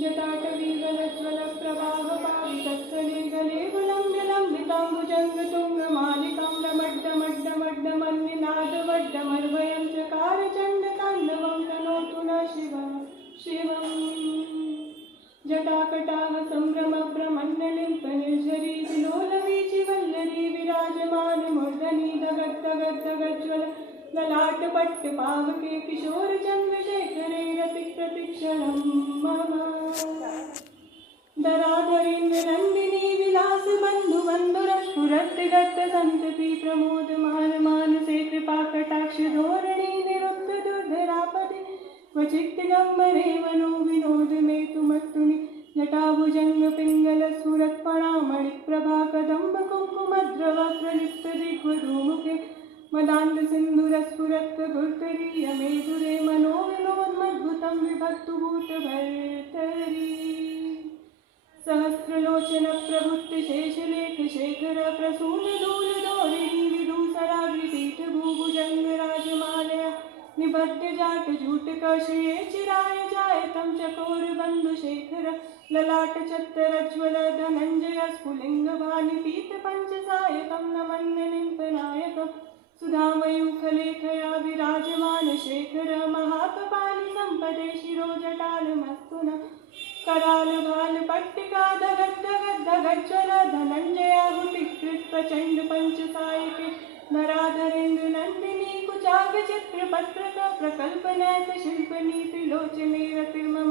जटाटवीगलज्वलप्रवाहपावितस्थलेगलेबुलम्बिताम्बुजङ्गतुङ्गमालिकां रमड्डमड्डमड्डमड्डमन्निनादवड्डमर्भयं चकारचण्डताण्डवं तनोतु न शिवम् जटाकटाह सम्भ्रमभ्रमण्डलिम्पनिर्झरी विलोलवीचिवल्लरी विराजमानमूर्धनि दगद्दगद्दगज्ज्वल ललाटपट्टपावके किशोरचन्द्रशेखरे रतिप्रतिक्षणं मम दराधरेन्द्रनन्दिनी विलासबन्धुबन्धुरस्फुरद्दिगत्तसन्तति प्रमोदमानमानसे कृपाकटाक्षधोरणी निरुद्धदुर्धरापदे क्वचिद्दिगम्बरे मनोविनोदमेतुमस्तुनि जटाभुजङ्गपिङ्गलस्फुरत्फणामणिप्रभाकदम्बकुङ्कुमद्रवप्रलिप्तदिग्वधूमुखे मदान्तसिन्धुरस्फुरत्तदुर्तरीयमेधुरे मनोविनोदमद्भुतं विभक्तु भूतभर्तरी सहस्रलोचनप्रभुत्तिशेषलेखशेखर प्रसूनदूलदोरिणी विधूसराग्रिपीठभूभुजङ्गराजमालया निबद्धजाटजूटकशये चिराय जायतं चकोरबन्धुशेखर ललाटचत्तरज्ज्वल धनञ्जय स्फुलिङ्गभानिपीतपञ्चसायकं नमन्यनिम्पनायकं सुधामयूखलेखया विराजमानशेखर महाकपालिसम्पदे शिरोजटालमस्तु नः करालभालपट्टिका दगद्दगद्दगज्ज्वल धनञ्जयाहुतिकृत्प्रचण्डपञ्चसायके नराधरेन्द्रनन्दिनी कुचागचित्रपत्रक प्रकल्पनाथशिल्पनी त्रिलोचने रतिर्मम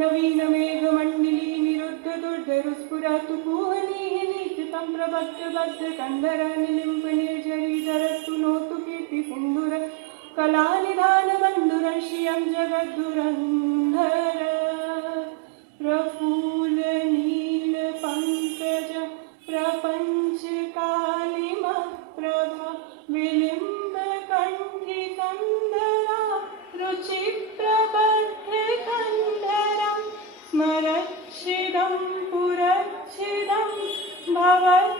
नवीनमेघमण्डिली निरुद्धदुर्धरुस्फुरतु कुहनीः नीतितं प्रबद्धबद्धकन्धर निलिम्पनिर्झरीधरस्तु नोतु कीर्तिसिन्धुर कलानिधानबन्धुरश्रियं जगद्धुरन्धर प्रफुल्लनीलपङ्कज प्रपञ्चकालिमप्रभा विलिम्बकण्ठिकन्धरा रुचिप्रबद्धकन्धरं स्मरच्छिदं पुरच्छिदं भवत्